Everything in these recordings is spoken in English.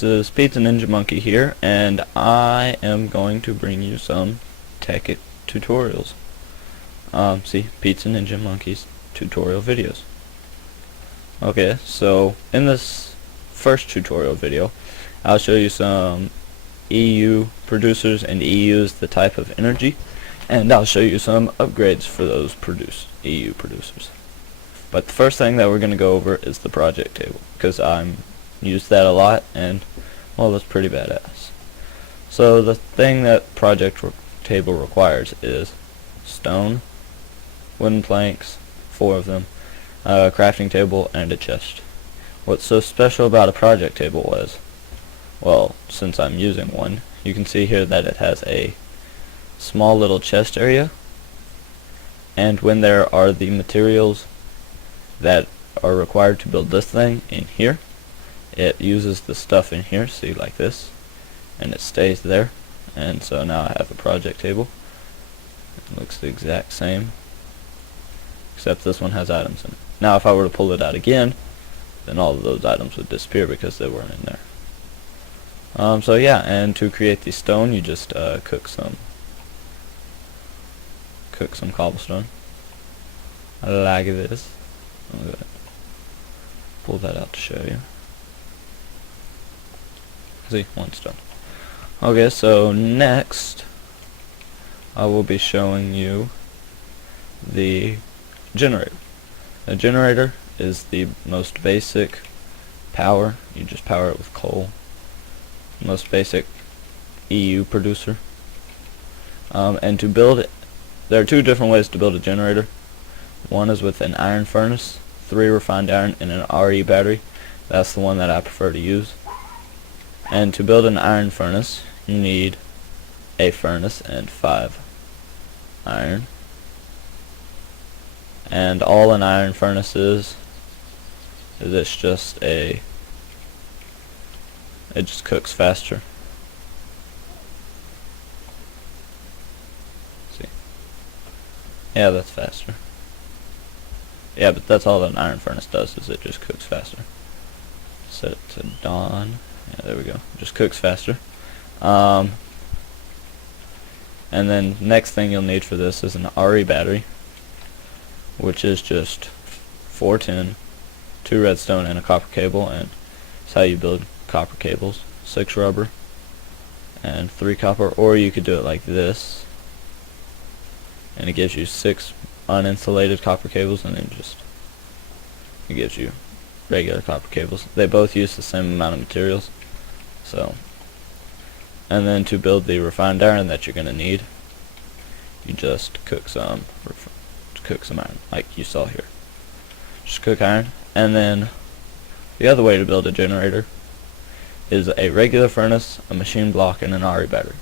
this is PizzaNinjaMonkey here, and I am going to bring you some Tekkit tutorials. See, PizzaNinjaMonkey's tutorial videos. Okay, so in this first tutorial video, I'll show you some EU producers, and EU is the type of energy, and I'll show you some upgrades for those EU producers. But the first thing that we're going to go over is the project table, because I'm used that a lot, and well, that's pretty badass. So the thing that project table requires is stone, wooden planks, 4 of them, a crafting table, and a chest. What's so special about a project table was, well, since I'm using one, you can see here that it has a small little chest area, and when there are the materials that are required to build this thing in here, it uses the stuff in here, see, like this, and it stays there. And so now I have a project table. It looks the exact same, except this one has items in it. Now if I were to pull it out again, then all of those items would disappear because they weren't in there. So yeah, and to create the stone, you just cook some cobblestone like this. I'm gonna pull that out to show you. See, 1 stone. Okay, so next I will be showing you the generator. The generator is the most basic power. You just power it with coal. Most basic EU producer. And to build it, there are 2 different ways to build a generator. One is with an iron furnace, 3 refined iron, and an RE battery. That's the one that I prefer to use. And to build an iron furnace, you need a furnace and 5 iron. And all an iron furnace is it's just it just cooks faster. See? Yeah, that's faster. Yeah, but that's all an iron furnace does, is it just cooks faster. Set it to dawn. Yeah, there we go. Just cooks faster. And then next thing you'll need for this is an RE battery, which is just 4 tin, 2 redstone, and a copper cable, and that's how you build copper cables. 6 rubber and 3 copper, or you could do it like this, and it gives you 6 uninsulated copper cables, and then it gives you regular copper cables. They both use the same amount of materials. So, and then to build the refined iron that you're gonna need, you just cook some iron, like you saw here. Just cook iron, and then the other way to build a generator is a regular furnace, a machine block, and an RE battery.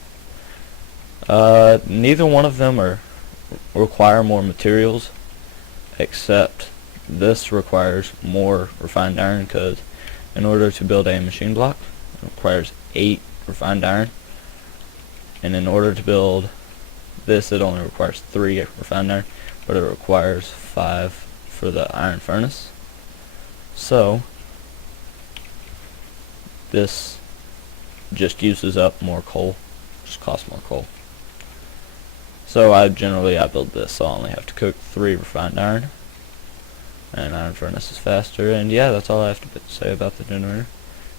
Neither one of them require more materials, except this requires more refined iron, because in order to build a machine block, it requires 8 refined iron, and in order to build this, it only requires 3 refined iron, but it requires 5 for the iron furnace. So this just uses up more coal, just costs more coal. So I build this, so I only have to cook 3 refined iron, and iron furnace is faster. And yeah, that's all I have to say about the generator.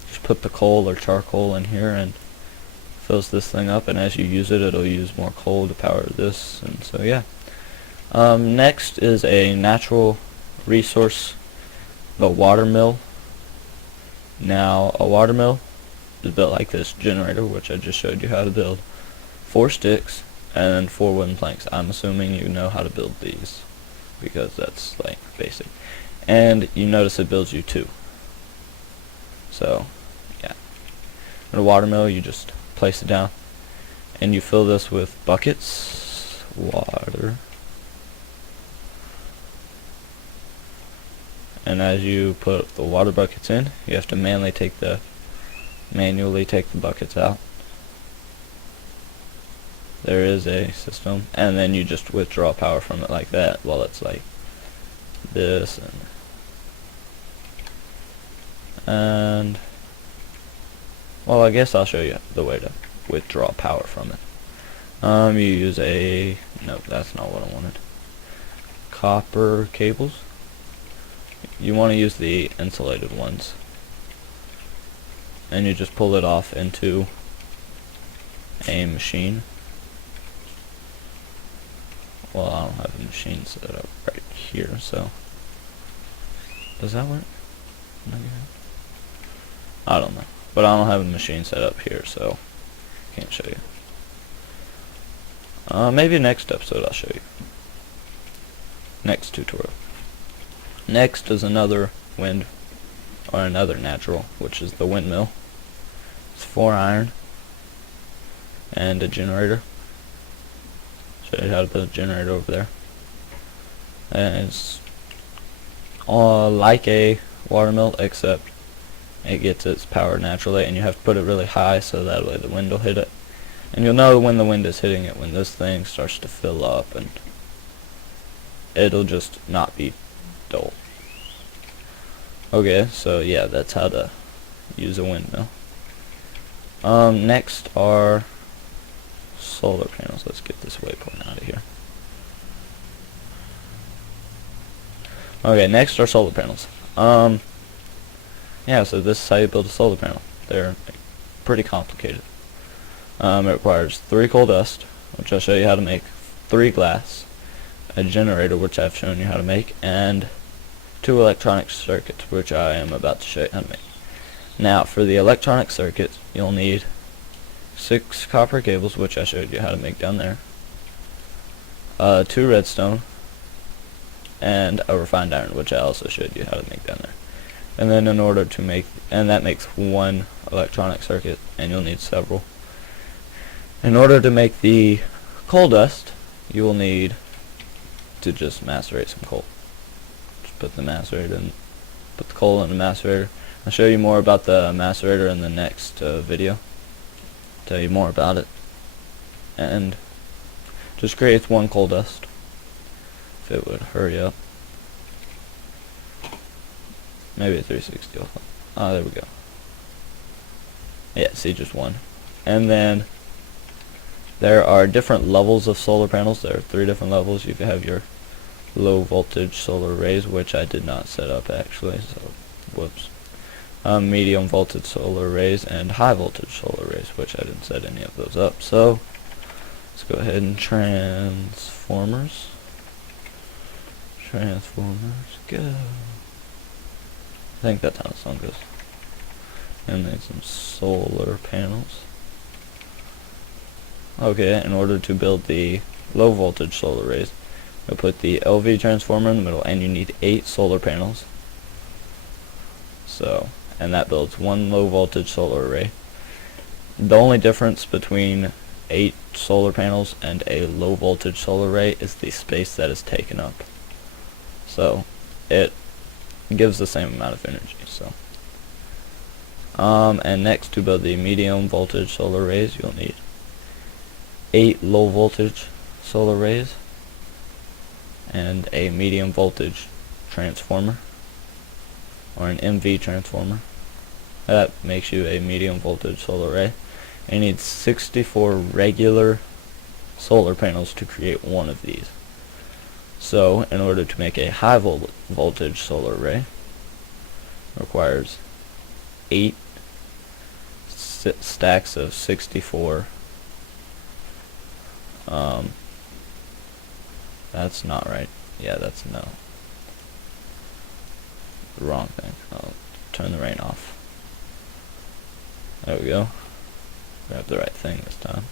Just put the coal or charcoal in here and fills this thing up, and as you use it, it'll use more coal to power this. And so yeah. Next is a natural resource, the water mill. Now a water mill is built like this generator, which I just showed you how to build. 4 sticks and 4 wooden planks. I'm assuming you know how to build these, because that's like basic. And you notice it builds you 2. So yeah, in a water mill, you just place it down, and you fill this with buckets, water, and as you put the water buckets in, you have to manually take the buckets out. There is a system, and then you just withdraw power from it like that, while it's like this, and well, I guess I'll show you the way to withdraw power from it. You use no, that's not what I wanted. Copper cables. You want to use the insulated ones. And you just pull it off into a machine. Well, I don't have a machine set up right here, so does that work? I don't know, but I don't have a machine set up here, so I can't show you. Maybe next episode I'll show you. Next tutorial. Next is another wind, or another natural, which is the windmill. It's 4 iron and a generator. Show you how to build a generator over there. And it's like a water mill, except it gets its power naturally, and you have to put it really high so that way the wind will hit it. And you'll know when the wind is hitting it when this thing starts to fill up, and it'll just not be dull. Okay, so yeah, that's how to use a windmill. Next are solar panels. Let's get this waypoint out of here. Okay, next are solar panels. Yeah, so this is how you build a solar panel. They're pretty complicated. It requires 3 coal dust, which I'll show you how to make, 3 glass, a generator, which I've shown you how to make, and 2 electronic circuits, which I am about to show you how to make. Now, for the electronic circuits, you'll need 6 copper cables, which I showed you how to make down there, 2 redstone, and a refined iron, which I also showed you how to make down there. And then in order to make, and that makes 1 electronic circuit, and you'll need several. In order to make the coal dust, you will need to just macerate some coal. Just put the macerator in, put the coal in the macerator. I'll show you more about the macerator in the next video. Tell you more about it. And just creates 1 coal dust. If it would hurry up. Maybe a 360. Oh, there we go. Yeah, see, just 1. And then there are different levels of solar panels. There are 3 different levels. You can have your low voltage solar arrays, which I did not set up actually, so whoops. Medium voltage solar arrays and high voltage solar arrays, which I didn't set any of those up. So let's go ahead and transformers. Transformers, go. I think that's how the song goes. And then some solar panels. Okay, in order to build the low voltage solar arrays, we'll put the LV transformer in the middle, and you need 8 solar panels. So, and that builds 1 low voltage solar array. The only difference between 8 solar panels and a low voltage solar array is the space that is taken up. So, it gives the same amount of energy. So, and next, to build the medium voltage solar arrays, you'll need 8 low voltage solar arrays and a medium voltage transformer, or an MV transformer. That makes you a medium voltage solar array. And you need 64 regular solar panels to create 1 of these. So, in order to make a high voltage solar array, requires 8 stacks of 64. That's not right. Yeah, that's no. The wrong thing. I'll turn the rain off. There we go. Grab the right thing this time.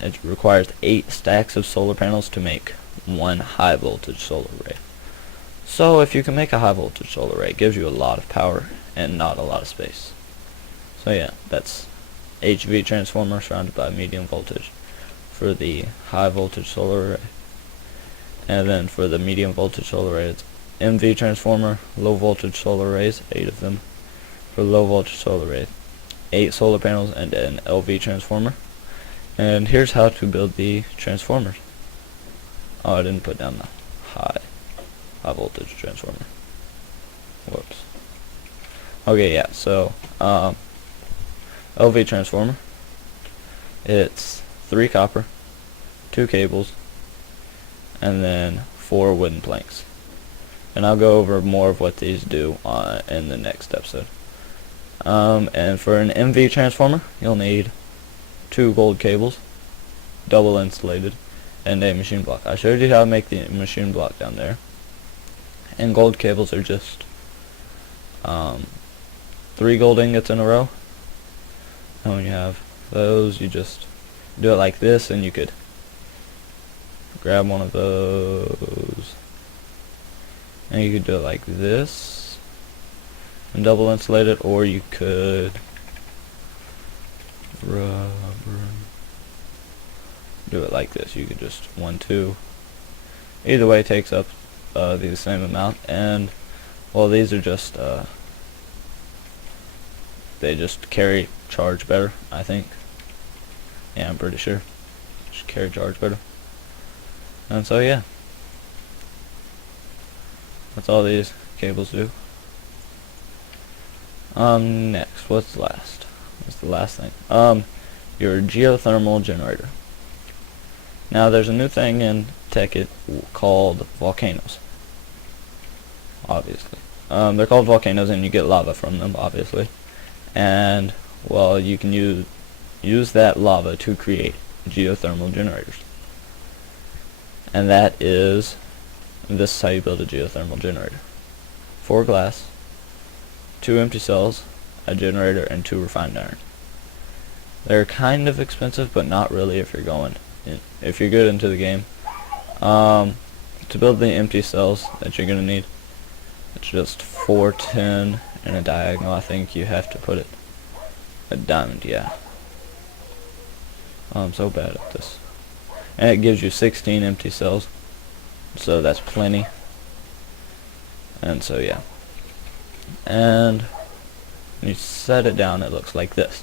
It requires 8 stacks of solar panels to make 1 high voltage solar array. So if you can make a high voltage solar array, it gives you a lot of power and not a lot of space. So yeah, that's HV transformer surrounded by medium voltage for the high voltage solar array. And then for the medium voltage solar array, it's MV transformer, low voltage solar arrays, 8 of them. For low voltage solar array, 8 solar panels and an LV transformer. And here's how to build the transformers. Oh, I didn't put down the high voltage transformer. Whoops. Okay, yeah, so LV transformer. It's 3 copper, 2 cables, and then 4 wooden planks. And I'll go over more of what these do in the next episode. And for an MV transformer, you'll need 2 gold cables, double insulated, and a machine block. I showed you how to make the machine block down there. And gold cables are just 3 gold ingots in a row. And when you have those, you just do it like this, and you could grab one of those, and you could do it like this and double insulate it, or you could do it like this. You could just 1, 2. Either way takes up the same amount, and well, these are just they just carry charge better, I think. Yeah, I'm pretty sure. Just carry charge better. And so yeah, that's all these cables do. Next, what's last? What's the last thing? Your geothermal generator. Now there's a new thing in Tekkit called volcanoes. Obviously, they're called volcanoes, and you get lava from them, obviously. And well, you can use that lava to create geothermal generators. And this is how you build a geothermal generator. 4 glass, 2 empty cells, a generator, and 2 refined iron. They're kind of expensive, but not really if you're good into the game. To build the empty cells that you're gonna need, it's just 4 tin and a diagonal. I think you have to put it a diamond, yeah. I'm so bad at this. And it gives you 16 empty cells, so that's plenty. And so yeah, and when you set it down, it looks like this.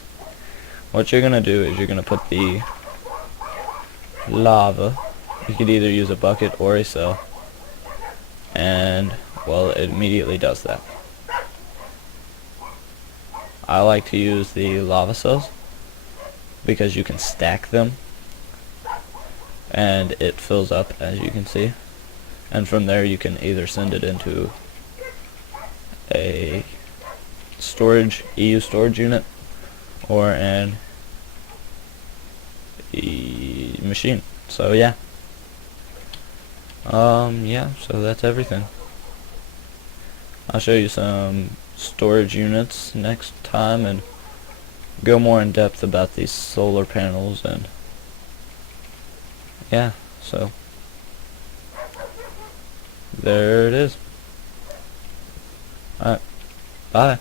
What you're gonna do is you're gonna put the lava. You could either use a bucket or a cell, and well, it immediately does that. I like to use the lava cells because you can stack them, and it fills up, as you can see. And from there you can either send it into a EU storage unit or an machine. So yeah. Yeah, so that's everything. I'll show you some storage units next time and go more in depth about these solar panels, and yeah, so there it is. Alright, bye.